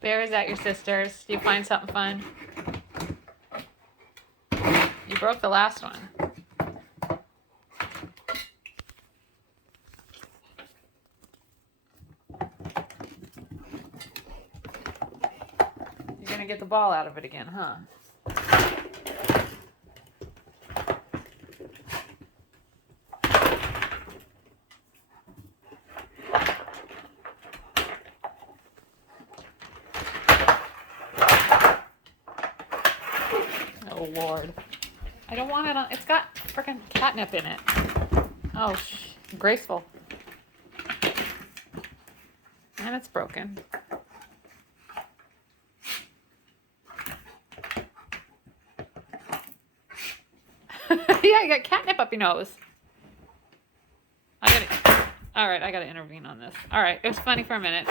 Bear, is that your sisters? Do you find something fun? You broke the last one. You're gonna get the ball out of it again, huh? Oh, Lord. I don't want it on. It's got freaking catnip in it. Oh, graceful. And it's broken. Yeah, you got catnip up your nose. All right, I gotta intervene on this. All right, it was funny for a minute.